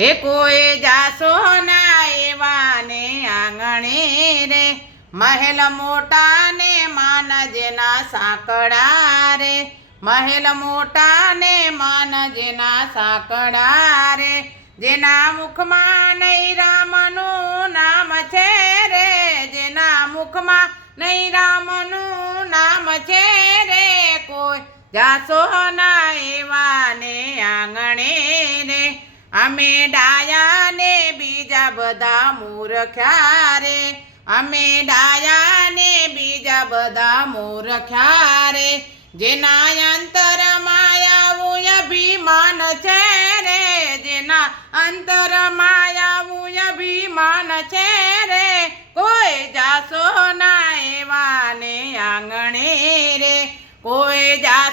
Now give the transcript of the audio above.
હે કોઈ જાશો ના એવા ને આંગણે રે, મહેલ મોટા ને માનજના સાંકડા રે, મહેલ મોટા ને માનજના સાંકડા રે, જેના મુખમાં નહીં રામનું નામ છે રે, જેના મુખમાં નહીં રામનું નામ છે રે, કોઈ જાશો ના એવા ને આંગણે રે, અમે ડાયા ને બીજા બધા મૂર્ખ્યા રે, અમે ડાયા ને બીજા બધા મૂર્ખ્યા રે, જેના અંતરમાં આવું અભિમાન છે રે, જેના અંતરમાં આવું અભિમાન છે રે, કોઈ જાશો ના એવા ને આંગણે રે, કોઈ જાશો